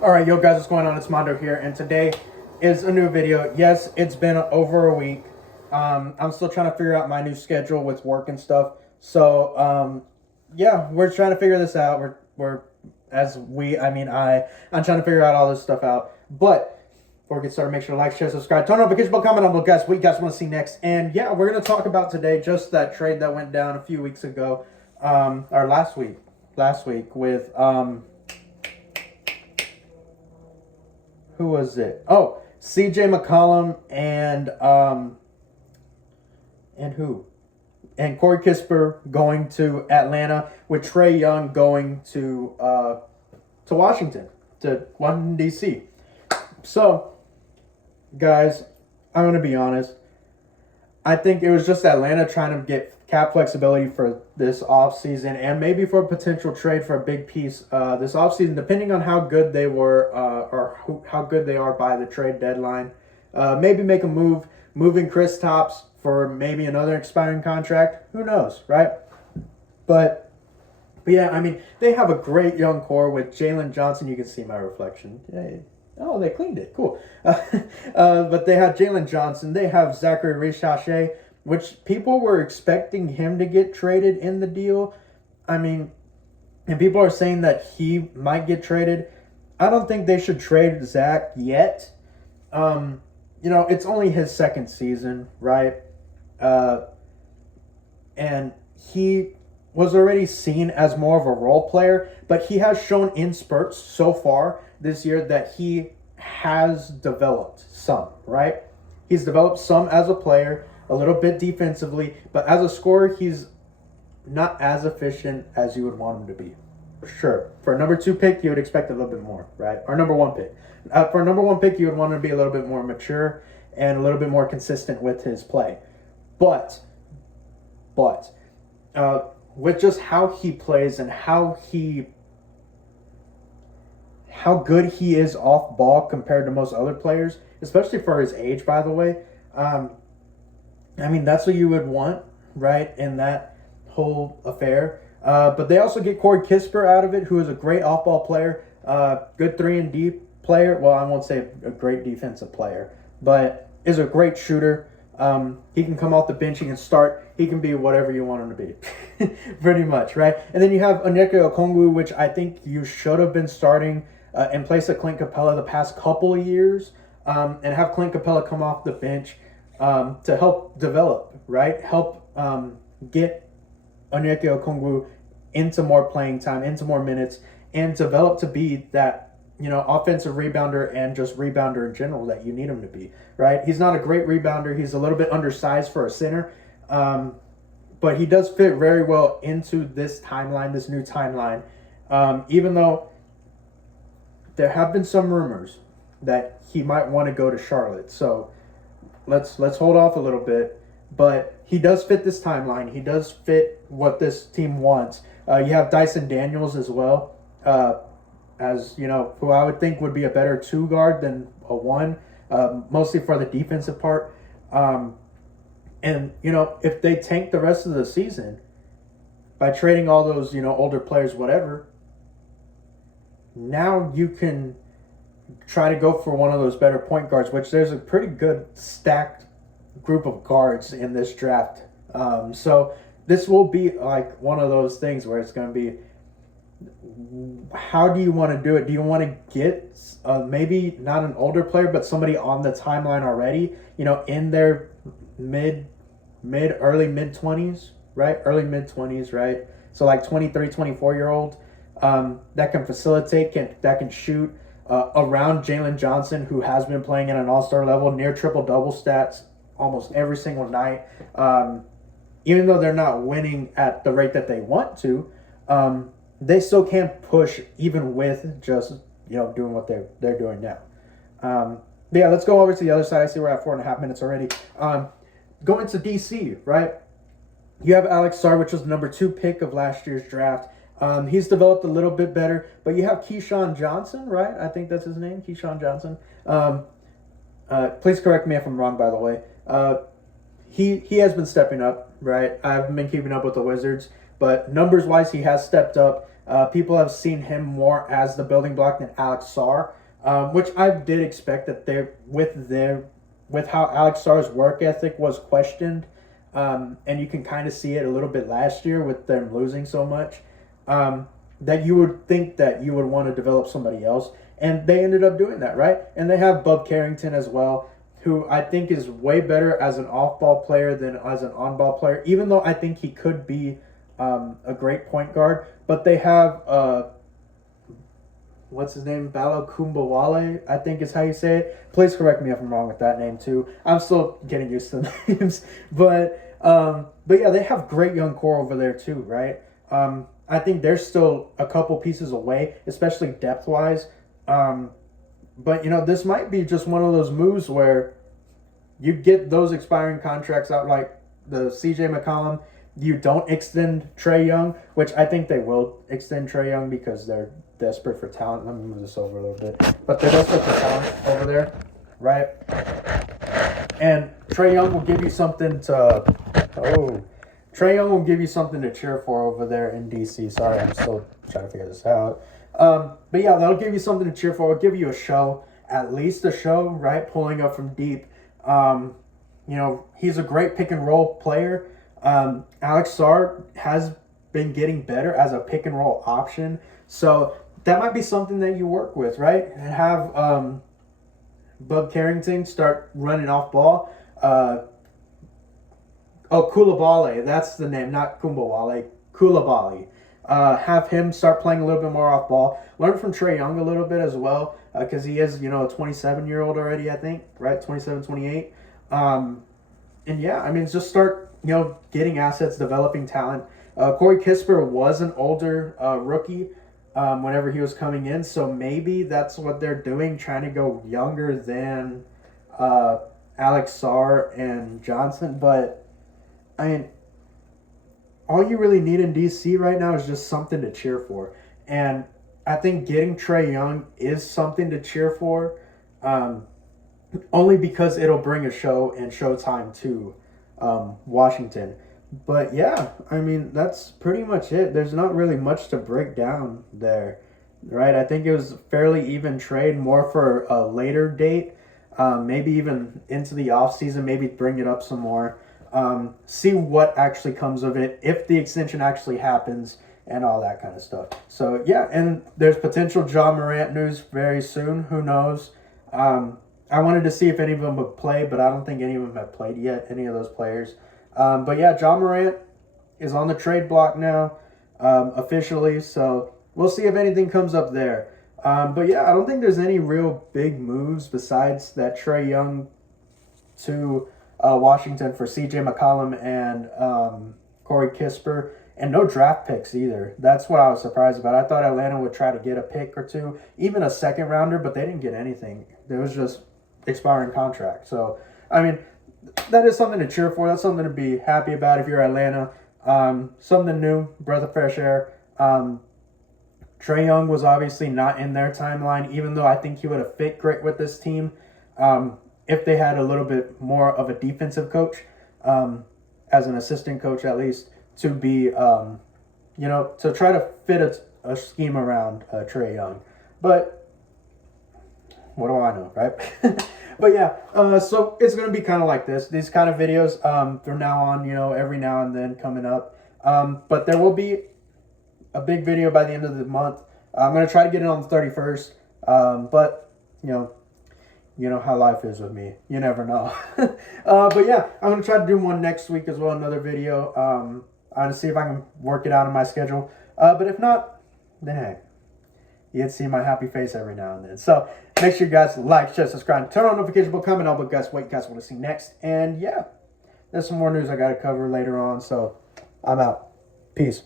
All right, yo guys, what's going on? It's Mondo here, and today is a new video. Yes, it's been over a week. I'm still trying to figure out my new schedule with work and stuff. So, yeah, we're trying to figure this out. I'm trying to figure out all this stuff out. But before we get started, make sure to like, share, subscribe, turn on notification bell, comment on what you guys want to see next. And yeah, we're gonna talk about today just that trade that went down a few weeks ago, or last week with who was it? Oh, CJ McCollum and who? And Corey Kispert going to Atlanta with Trae Young going to Washington, D.C. So, guys, I'm gonna be honest. I think it was just Atlanta trying to get cap flexibility for this offseason and maybe for a potential trade for a big piece this offseason, depending on how good they were how good they are by the trade deadline. Maybe make a move, moving Chris Tops for maybe another expiring contract. Who knows, right? But yeah, I mean, they have a great young core with Jalen Johnson. You can see my reflection. Yay. Oh, they cleaned it. Cool. But they have Jalen Johnson. They have Zachary Richache, which people were expecting him to get traded in the deal. I mean, and people are saying that he might get traded. I don't think they should trade Zach yet. It's only his second season, right? And he was already seen as more of a role player, but he has shown in spurts so far this year that he has developed some, right? He's developed some as a player, a little bit defensively, but as a scorer, he's not as efficient as you would want him to be. For sure. For a number 2 pick, you would expect a little bit more, right? Or number 1 pick. For a number 1 pick, you would want him to be a little bit more mature and a little bit more consistent with his play. But, with just how he plays and how good he is off ball compared to most other players, especially for his age, by the way. I mean, that's what you would want, right, in that whole affair. But they also get Corey Kispert out of it, who is a great off-ball player, good 3-and-D player. Well, I won't say a great defensive player, but is a great shooter. He can come off the bench, he can start, he can be whatever you want him to be, pretty much, right? And then you have Onyeka Okongwu, which I think you should have been starting in place of Clint Capella the past couple of years, and have Clint Capella come off the bench to help develop, right? Help get Onyeka Okongwu into more playing time, into more minutes, and develop to be that, offensive rebounder and just rebounder in general that you need him to be, right? He's not a great rebounder. He's a little bit undersized for a center, but he does fit very well into this timeline, this new timeline, even though there have been some rumors that he might want to go to Charlotte. So let's hold off a little bit. But he does fit this timeline. He does fit what this team wants. You have Dyson Daniels as well, who I would think would be a better 2 guard than a 1, mostly for the defensive part. And if they tank the rest of the season by trading all those, older players, whatever, now you can try to go for one of those better point guards, which there's a pretty good stacked group of guards in this draft. So this will be like one of those things where it's going to be, how do you want to do it? Do you want to get maybe not an older player, but somebody on the timeline already, in their early mid-20s, right? Early mid-20s, right? So like 23, 24-year-old that can facilitate, that can shoot, around Jalen Johnson, who has been playing at an all-star level, near triple-double stats almost every single night. Even though they're not winning at the rate that they want to, they still can push even with just, doing what they're doing now. But yeah, let's go over to the other side. I see we're at 4.5 minutes already. Going to DC, right? You have Alex Sarr, which was the number 2 pick of last year's draft. He's developed a little bit better, but you have Keyshawn Johnson, right? I think that's his name, Keyshawn Johnson. Please correct me if I'm wrong, by the way. He has been stepping up, right? I haven't been keeping up with the Wizards, but numbers-wise, he has stepped up. People have seen him more as the building block than Alex Sarr, which I did expect that with how Alex Sarr's work ethic was questioned, and you can kind of see it a little bit last year with them losing so much, that you would think that you would want to develop somebody else, and they ended up doing that, right? And they have Bub Carrington as well, who I think is way better as an off-ball player than as an on-ball player, even though I think he could be a great point guard. But they have, what's his name? Balo Kumbawale, I think is how you say it. Please correct me if I'm wrong with that name too. I'm still getting used to the names. But yeah, they have great young core over there too, right? I think they're still a couple pieces away, especially depth-wise. But, this might be just one of those moves where you get those expiring contracts out like the CJ McCollum. You don't extend Trae Young, which I think they will extend Trae Young because they're desperate for talent. Let me move this over a little bit. But they're desperate for talent over there, right? And Trae Young will give you something to... Trae Young will give you something to cheer for over there in DC. Sorry, I'm still trying to figure this out. But yeah, that'll give you something to cheer for. It'll give you a show, at least a show, right? Pulling up from deep. He's a great pick and roll player. Alex Sarr has been getting better as a pick and roll option. So that might be something that you work with, right? And have Bub Carrington start running off ball. Koulibaly, that's the name, not Kumbawale. Koulibaly. Have him start playing a little bit more off ball. Learn from Trae Young a little bit as well, because he is, a 27-year-old already, I think, right? 27, 28. And yeah, just start, getting assets, developing talent. Corey Kispert was an older rookie whenever he was coming in, so maybe that's what they're doing, trying to go younger than Alex Sarr and Johnson. But, all you really need in DC right now is just something to cheer for. And I think getting Trae Young is something to cheer for, only because it'll bring a show and showtime to Washington. But yeah, that's pretty much it. There's not really much to break down there, right? I think it was a fairly even trade, more for a later date, maybe even into the offseason, maybe bring it up some more. See what actually comes of it, if the extension actually happens, and all that kind of stuff. So yeah, and there's potential Ja Morant news very soon. Who knows? I wanted to see if any of them would play, but I don't think any of them have played yet, any of those players. But yeah, Ja Morant is on the trade block now, officially, so we'll see if anything comes up there. But yeah, I don't think there's any real big moves besides that Trae Young to Washington for CJ McCollum and Corey Kispert, and no draft picks either. That's what I was surprised about. I thought Atlanta would try to get a pick or two, even a second rounder, but they didn't get anything. There was just expiring contract. So, that is something to cheer for. That's something to be happy about if you're Atlanta. Something new, breath of fresh air. Trae Young was obviously not in their timeline, even though I think he would have fit great with this team. If they had a little bit more of a defensive coach, as an assistant coach at least, to be, to try to fit a scheme around Trae Young. But what do I know, right? But yeah, so it's going to be kind of like this. These kind of videos from now on, every now and then coming up. But there will be a big video by the end of the month. I'm going to try to get it on the 31st. But, you know how life is with me. You never know. But yeah, I'm going to try to do one next week as well, another video. I'm going to see if I can work it out in my schedule. But if not, then hey, you'd see my happy face every now and then. So make sure you guys like, share, subscribe, turn on notification bell, comment on what guys, what you guys want to see next. And yeah, there's some more news I got to cover later on. So I'm out. Peace.